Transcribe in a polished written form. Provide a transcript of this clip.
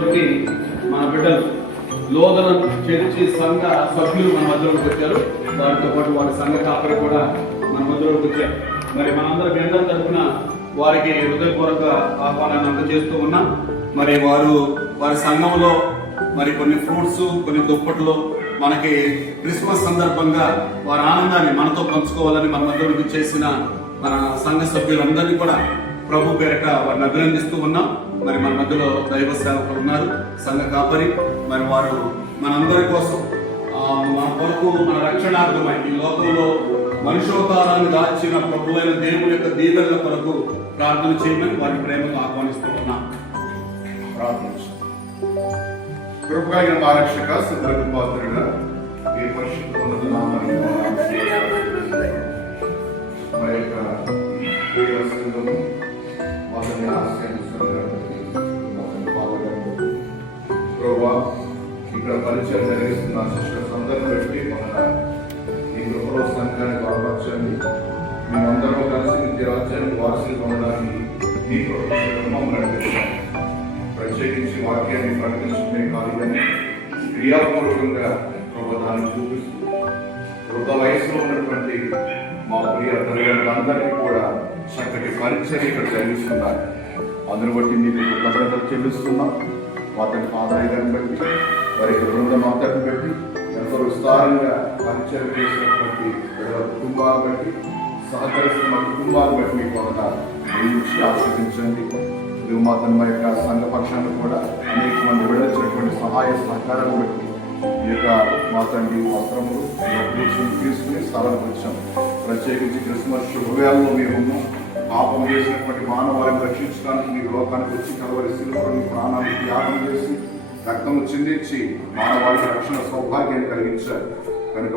మనకి మన బిడ్డలు లోదన చర్చి సంఘ సభ్యులు మన మధ్యలోకి వచ్చారు. వారితో పాటు వారి సంఘ కాపరి కూడా మన మధ్యలోకి వచ్చారు. మరి మనందరి బృందం తరఫున వారికి హృదయపూర్వక ఆహ్వానాన్ని అందజేస్తూ ఉన్నాం. మరి వారి సంఘంలో మరి కొన్ని ఫ్రూట్స్, కొన్ని దుప్పట్లు మనకి క్రిస్మస్ సందర్భంగా వారి ఆనందాన్ని మనతో పంచుకోవాలని మన మధ్యలోకి చేసిన మన సంఘ సభ్యులందరినీ కూడా ప్రభు పేరిట వారిని అభినందిస్తూ ఉన్నాం. మరి మన మధ్యలో దైవ సేవకులు ఉన్నారు, సంఘ కాపరి. మరి వారు మనందరి కోసం మన కొరకు, మన రక్షణార్థమై ఈ లోకంలో మనుషోతారాన్ని దాచిన ప్రభువైన దేవుని యొక్క దీవెనల కొరకు ప్రార్థన చేయమని వారి ప్రేమతో ఆహ్వానిస్తూ ఉన్నాం. కృపగలిగిన మా రక్షక సుందరకు పాత్రుడా, ఈ పరిశుద్ధ నామాన్ని మా యొక్క వారిని ఆశ్రయిస్తున్నటువంటి ప్రభా, ఇక్కడ పరిచయం జరిగిస్తున్న సిస్టర్స్ అందరిని బట్టి మన ఈ గృహలో సంఘాన్ని బలపరచండి. మేమందరం కలిసి నిత్య రాజ్యానికి వారసులు పొందడానికి మీ కుటుంబం నడిపిస్తాం. ప్రత్యేకించి వాక్యాన్ని ప్రకటించుకునే కార్యాన్ని క్రియాపూర్వకంగా ప్రభుత్వాన్ని చూపిస్తూ వృద్ధ వయసులో ఉన్నటువంటి మా ప్రియ తల్లిదండ్రులందరికీ కూడా చక్కటి పరిచయం ఇక్కడ జరిగిస్తున్నారు. అందును బట్టి మీకు కృతజ్ఞతలు చెల్లిస్తున్నాం. వాటిని ఆదాయాన్ని బట్టి వారికి బృందం అంతటిని బట్టి ఎంతో విస్తారంగా పరిచయం చేసినటువంటి కుటుంబాలను బట్టి, సహకరిస్తున్న కుటుంబాలను బట్టి మీకు నుంచి ఆస్వాదించండి. మాతమ్మ యొక్క సంఘ పక్షాన్ని కూడా అనేక మంది విడచినటువంటి సహాయ సహకారాలు బట్టి ఈ యొక్క మా తండ్రి వస్త్రములు తీసుకుని స్థలానికి వచ్చాం. ప్రత్యేకించి క్రిస్మస్ శుభవేళలో మేము ఉన్నాం. పాపం చేసినటువంటి మానవాళిని రక్షించడానికి మీ లోకానికి వచ్చి కలవరి శిలువలో మీ ప్రాణాన్ని త్యాగం చేసి రక్తము చిందించి మానవాళికి రక్షణ సౌభాగ్యాన్ని కలిగించారు కనుక